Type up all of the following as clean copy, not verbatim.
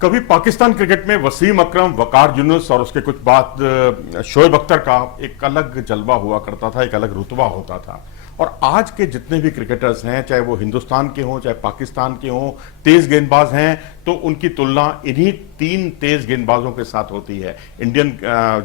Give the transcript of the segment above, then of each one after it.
कभी पाकिस्तान क्रिकेट में वसीम अकरम, वकार यूनुस और उसके कुछ बाद शोएब अख्तर का एक अलग जलवा हुआ करता था, एक अलग रुतबा होता था। और आज के जितने भी क्रिकेटर्स हैं, चाहे वो हिंदुस्तान के हों चाहे पाकिस्तान के हों, तेज गेंदबाज हैं, तो उनकी तुलना इन्हीं तीन तेज गेंदबाजों के साथ होती है। इंडियन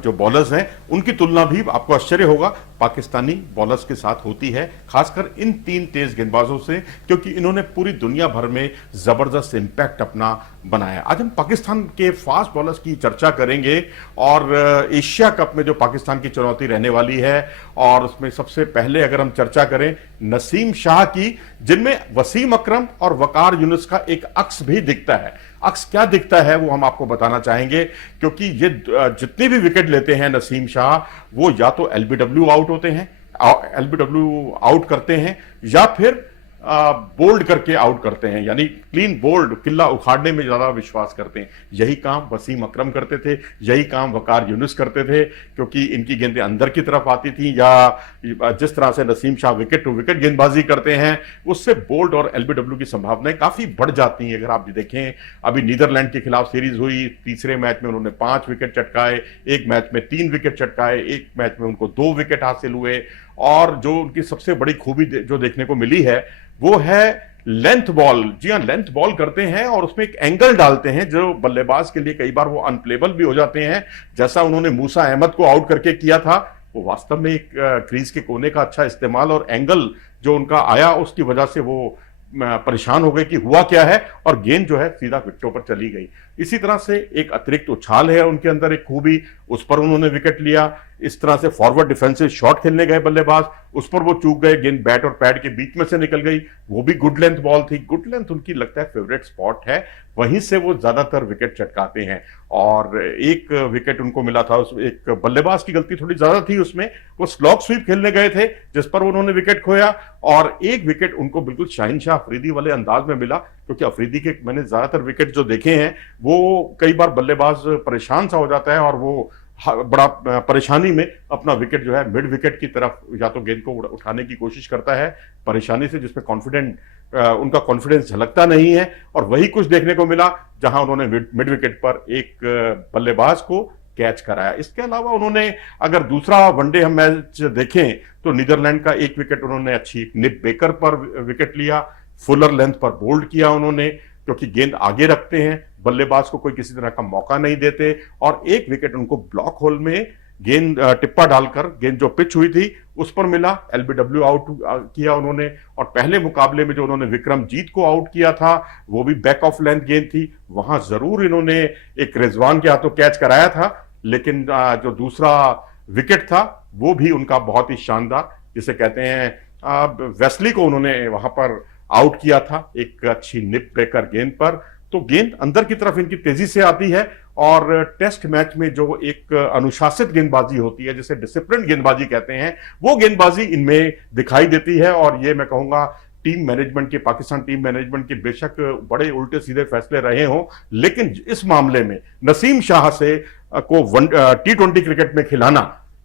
जो बॉलर्स हैं उनकी तुलना भी आपको आश्चर्य होगा पाकिस्तानी बॉलर्स के साथ होती है, खासकर इन तीन तेज गेंदबाजों से, क्योंकि इन्होंने पूरी दुनिया भर में जबरदस्त इंपैक्ट अपना बनाया। आज हम पाकिस्तान के फास्ट बॉलर्स की चर्चा करेंगे और एशिया कप में जो पाकिस्तान की चुनौती रहने वाली है, और उसमें सबसे पहले अगर हम चर्चा करें नसीम शाह की, जिनमें वसीम अकरम और वकार यूनुस का एक अक्स भी दिखता है। अक्स क्या दिखता है वो हम आपको बताना चाहेंगे, क्योंकि ये जितने भी विकेट लेते हैं नसीम शाह, वो या तो एलबीडब्ल्यू आउट होते हैं, एलबीडब्ल्यू आउट करते हैं, या फिर बोल्ड करके आउट करते हैं, यानी क्लीन बोल्ड, किल्ला उखाड़ने में ज्यादा विश्वास करते हैं। यही काम वसीम अकरम करते थे, यही काम वकार यूनुस करते थे, क्योंकि इनकी गेंदें अंदर की तरफ आती थी, या जिस तरह से Naseem Shah wicket to wicket गेंदबाजी करते हैं, उससे बोल्ड और एलबीडब्ल्यू की संभावनाएं काफी बढ़ जाती हैं। अगर आप देखें, अभी नीदरलैंड के खिलाफ सीरीज हुई, तीसरे मैच में उन्होंने 5 विकेट चटकाए, एक मैच में 3 विकेट चटकाए, एक मैच में उनको 2 विकेट हासिल हुए। और जो उनकी सबसे बड़ी खूबी जो देखने को मिली है वो है लेंथ बॉल। जी हां, लेंथ बॉल करते हैं और उसमें एक एंगल डालते हैं जो बल्लेबाज के लिए कई बार वो अनप्लेबल भी हो जाते हैं, जैसा उन्होंने मूसा अहमद को आउट करके किया था। वो वास्तव में एक क्रीज के कोने का अच्छा इस्तेमाल और एंगल जो उनका आया, उसकी वजह से वो परेशान हो गए कि हुआ क्या है, और गेंद जो है सीधा विकेटों पर चली गई। इसी तरह से एक अतिरिक्त उछाल है उनके अंदर, एक खूबी, उस पर उन्होंने विकेट लिया। इस तरह से फॉरवर्ड डिफेंसिव शॉट खेलने गए बल्लेबाज, उस पर वो चूक गए, गेंद बैट और पैड के बीच में से निकल गई, वो भी गुड लेंथ बॉल थी। गुड लेंथ उनकी लगता है फेवरेट स्पॉट है, वहीं से वो ज्यादातर विकेट चटकाते हैं। और एक विकेट उनको मिला था, एक बल्लेबाज की गलती थोड़ी ज्यादा थी उसमें, वो स्लॉग स्वीप खेलने गए थे जिस पर उन्होंने विकेट खोया, और एक विकेट उनको बिल्कुल शाहिन शाह अफरीदी वाले अंदाज में मिला, क्योंकि अफरीदी के मैंने ज्यादातर विकेट जो देखे हैं वो कई बार बल्लेबाज परेशान सा हो जाता है और वो बड़ा परेशानी में अपना विकेट जो है मिड विकेट की तरफ या तो गेंद को उठाने की कोशिश करता है, परेशानी से, जिसमें उनका कॉन्फिडेंस झलकता नहीं है। और वही कुछ देखने को मिला जहां उन्होंने मिड विकेट पर एक बल्लेबाज को कैच कराया। इसके अलावा उन्होंने, अगर दूसरा वनडे हम मैच देखें, तो नीदरलैंड का एक विकेट उन्होंने अच्छी निप बेकर पर विकेट लिया, फुलर लेंथ पर बोल्ड किया उन्होंने, क्योंकि गेंद आगे रखते हैं, बल्लेबाज को कोई किसी तरह का मौका नहीं देते। और एक विकेट उनको ब्लॉक होल में गेंद टिप्पा डालकर, गेंद जो पिच हुई थी उस पर मिला, एलबीडब्ल्यू आउट किया उन्होंने। और पहले मुकाबले में जो उन्होंने विक्रमजीत को आउट किया था, वो भी बैक ऑफ लेंथ गेंद थी, वहां जरूर इन्होंने एक रिजवान के हाथों कैच कराया था, लेकिन जो दूसरा विकेट था वो भी उनका बहुत ही शानदार, जिसे कहते हैं वेस्ली को उन्होंने वहां पर आउट किया था एक अच्छी निप ब्रेकर गेंद पर। तो गेंद अंदर की तरफ इनकी तेजी से आती है, और टेस्ट मैच में जो एक अनुशासित गेंदबाजी होती है, जिसे डिसिप्लिन गेंदबाजी कहते हैं, वो गेंदबाजी इनमें दिखाई देती है। और ये मैं कहूंगा टीम मैनेजमेंट के, पाकिस्तान टीम मैनेजमेंट के बेशक बड़े उल्टे सीधे फैसले रहे हों, लेकिन इस मामले में नसीम शाह से को T20 क्रिकेट में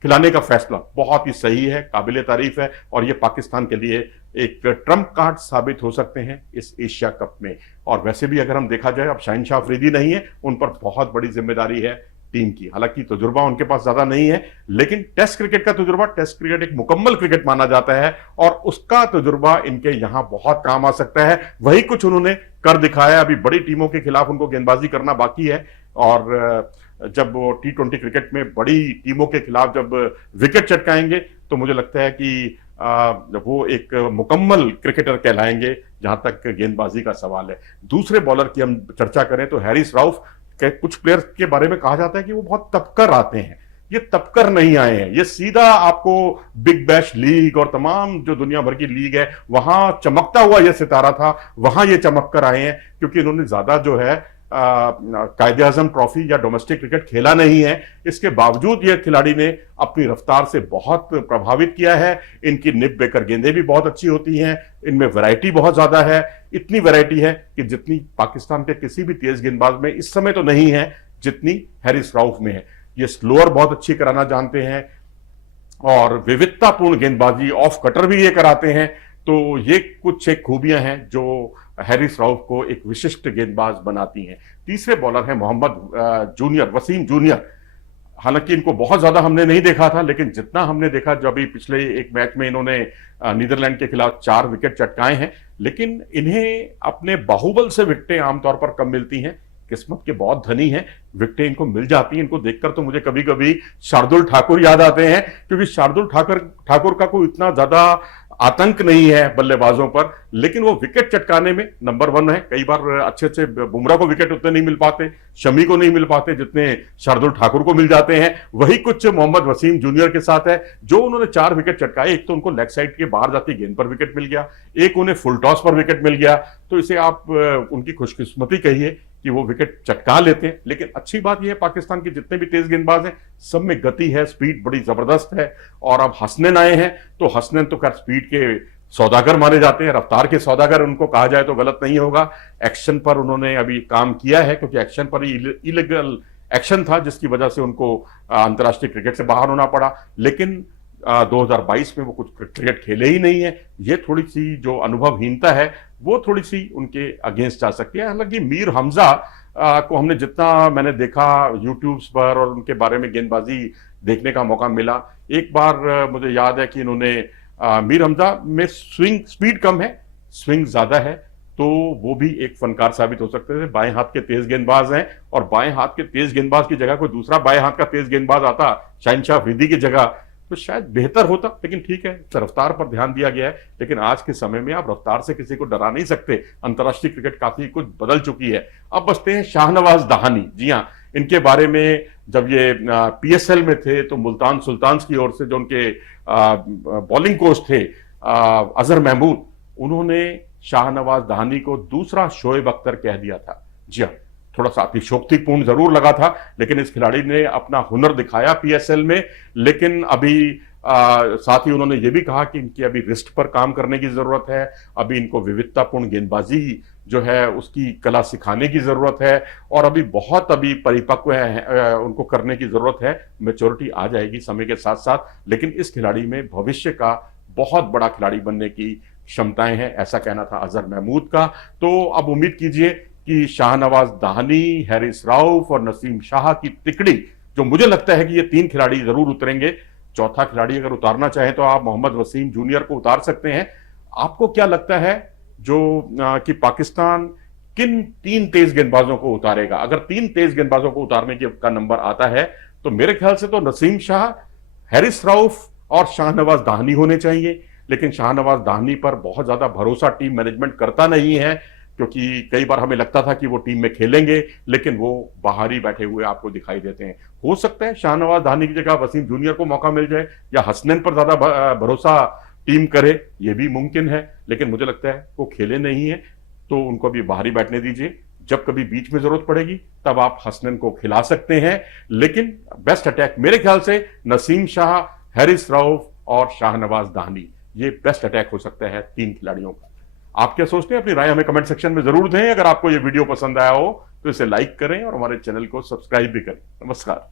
खिलाने का फैसला बहुत ही सही है, काबिले तारीफ है, और ये पाकिस्तान के लिए एक ट्रम्प कार्ड साबित हो सकते हैं इस एशिया कप में। और वैसे भी अगर हम देखा जाए, अब शाहिन शाह अफरीदी नहीं है, उन पर बहुत बड़ी जिम्मेदारी है टीम की। हालांकि तजुर्बा उनके पास ज्यादा नहीं है, लेकिन टेस्ट क्रिकेट का तजुर्बा, टेस्ट क्रिकेट एक मुकम्मल क्रिकेट माना जाता है, और उसका तजुर्बा इनके यहां बहुत काम आ सकता है। वही कुछ उन्होंने कर दिखाया। अभी बड़ी टीमों के खिलाफ उनको गेंदबाजी करना बाकी है, और जब वो T20 क्रिकेट में बड़ी टीमों के खिलाफ जब विकेट चटकाएंगे, तो मुझे लगता है कि वो एक मुकम्मल क्रिकेटर कहलाएंगे, जहां तक गेंदबाजी का सवाल है। दूसरे बॉलर की हम चर्चा करें तो हैरिस राउफ के कुछ प्लेयर्स के बारे में कहा जाता है कि वो बहुत तपकर आते हैं। ये तपकर नहीं आए हैं, ये सीधा आपको बिग बैश लीग और तमाम जो दुनिया भर की लीग है वहां चमकता हुआ ये सितारा था, वहां ये चमक कर आए हैं, क्योंकि इन्होंने ज्यादा जो है कायदे आजम ट्रॉफी या डोमेस्टिक क्रिकेट खेला नहीं है। इसके बावजूद यह खिलाड़ी ने अपनी रफ्तार से बहुत प्रभावित किया है। इनकी निप बेकर गेंदें भी बहुत अच्छी होती हैं, इनमें वैरायटी बहुत ज्यादा है, इतनी वैरायटी है कि जितनी पाकिस्तान के किसी भी तेज गेंदबाज में इस समय तो नहीं है, जितनी हैरिस राउफ में है। ये स्लोअर बहुत अच्छी कराना जानते हैं, और विविधतापूर्ण गेंदबाजी, ऑफ कटर भी ये कराते हैं। तो ये कुछ एक खूबियां हैं जो हैरिस राउफ को एक विशिष्ट गेंदबाज बनाती हैं। तीसरे बॉलर हैं मोहम्मद जूनियर, वसीम जूनियर। हालांकि इनको बहुत ज्यादा हमने नहीं देखा था, लेकिन जितना हमने देखा, जो अभी पिछले एक मैच में इन्होंने नीदरलैंड के खिलाफ 4 विकेट चटकाए हैं, लेकिन इन्हें अपने बाहुबल से विकेटें आमतौर पर कम मिलती हैं। किस्मत के बहुत धनी हैं, विकेटें इनको मिल जाती हैं। इनको देखकर तो मुझे कभी कभी शार्दुल ठाकुर याद आते हैं, क्योंकि शार्दुल ठाकुर का कोई इतना ज्यादा आतंक नहीं है बल्लेबाजों पर, लेकिन वो विकेट चटकाने में नंबर 1 है। कई बार अच्छे अच्छे बुमराह को विकेट उतने नहीं मिल पाते, शमी को नहीं मिल पाते जितने शार्दुल ठाकुर को मिल जाते हैं। वही कुछ मोहम्मद वसीम जूनियर के साथ है, जो उन्होंने 4 विकेट चटकाए। एक तो उनको लेग साइड के बाहर जाती गेंद पर विकेट मिल गया, एक उन्हें फुल टॉस पर विकेट मिल गया। तो इसे आप उनकी खुशकिस्मती कहिए कि वो विकेट चटका लेते हैं। लेकिन अच्छी बात यह है, पाकिस्तान के जितने भी तेज गेंदबाज हैं, सब में गति है, स्पीड बड़ी जबरदस्त है। और अब हसनैन आए हैं, तो हसनैन तो खैर स्पीड के सौदागर माने जाते हैं, रफ्तार के सौदागर उनको कहा जाए तो गलत नहीं होगा। एक्शन पर उन्होंने अभी काम किया है, क्योंकि एक्शन पर ही इलीगल एक्शन था, जिसकी वजह से उनको अंतर्राष्ट्रीय क्रिकेट से बाहर होना पड़ा। लेकिन 2022 में वो कुछ क्रिकेट खेले ही नहीं है। ये थोड़ी सी जो अनुभवहीनता है, वो थोड़ी सी उनके अगेंस्ट जा सकती है। हालांकि मीर हमजा को हमने जितना मैंने देखा यूट्यूब पर और उनके बारे में गेंदबाजी देखने का मौका मिला, एक बार मुझे याद है कि इन्होंने मीर हमजा में स्विंग स्पीड कम है, स्विंग ज्यादा है, तो वो भी एक फनकार साबित हो सकते थे। बाएं हाथ के तेज गेंदबाज हैं, और बाएं हाथ के तेज गेंदबाज की जगह कोई दूसरा बाएं हाथ का तेज गेंदबाज आता शाहिनशाह अफरीदी की जगह, तो शायद बेहतर होता। लेकिन ठीक है, रफ्तार पर ध्यान दिया गया है। लेकिन आज के समय में आप रफ्तार से किसी को डरा नहीं सकते। अंतर्राष्ट्रीय क्रिकेट काफी कुछ बदल चुकी है। अब बचते हैं शाहनवाज दहानी। जी हाँ, इनके बारे में जब ये PSL में थे, तो मुल्तान सुल्तान्स की ओर से जो उनके बॉलिंग कोच थे अजहर महमूद, उन्होंने शाहनवाज दहानी को दूसरा शोएब अख्तर कह दिया था। जी हाँ, थोड़ा सा अतिशोक्तिपूर्ण जरूर लगा था, लेकिन इस खिलाड़ी ने अपना हुनर दिखाया PSL में। लेकिन अभी साथ ही उन्होंने ये भी कहा कि इनकी अभी रिस्ट पर काम करने की जरूरत है। अभी इनको विविधतापूर्ण गेंदबाजी जो है उसकी कला सिखाने की जरूरत है, और अभी परिपक्व है, उनको करने की जरूरत है। मैच्योरिटी आ जाएगी समय के साथ साथ, लेकिन इस खिलाड़ी में भविष्य का बहुत बड़ा खिलाड़ी बनने की क्षमताएं हैं, ऐसा कहना था अजहर महमूद का। तो अब उम्मीद कीजिए कि शाहनवाज दहानी, हैरिस राउफ और नसीम शाह की तिकड़ी, जो मुझे लगता है कि ये 3 खिलाड़ी जरूर उतरेंगे। चौथा खिलाड़ी अगर उतारना चाहें तो आप मोहम्मद वसीम जूनियर को उतार सकते हैं। आपको क्या लगता है जो कि पाकिस्तान किन 3 तेज गेंदबाजों को उतारेगा? अगर 3 तेज गेंदबाजों को उतारने का नंबर आता है, तो मेरे ख्याल से तो नसीम शाह, हैरिस राउफ और शाहनवाज दहानी होने चाहिए। लेकिन शाहनवाज दहानी पर बहुत ज्यादा भरोसा टीम मैनेजमेंट करता नहीं है, क्योंकि कई बार हमें लगता था कि वो टीम में खेलेंगे, लेकिन वो बाहर ही बैठे हुए आपको दिखाई देते हैं। हो सकता है शाहनवाज दहानी की जगह वसीम जूनियर को मौका मिल जाए, या हसनैन पर ज्यादा भरोसा टीम करे, ये भी मुमकिन है। लेकिन मुझे लगता है वो खेले नहीं है, तो उनको अभी बाहर ही बैठने दीजिए। जब कभी बीच में जरूरत पड़ेगी तब आप हसनैन को खिला सकते हैं। लेकिन बेस्ट अटैक मेरे ख्याल से नसीम शाह, हैरिस राउफ और शाहनवाज दहानी, ये बेस्ट अटैक हो सकता है 3 खिलाड़ियों का। आप क्या सोचते हैं? अपनी राय हमें कमेंट सेक्शन में जरूर दें। अगर आपको ये वीडियो पसंद आया हो तो इसे लाइक करें और हमारे चैनल को सब्सक्राइब भी करें। नमस्कार।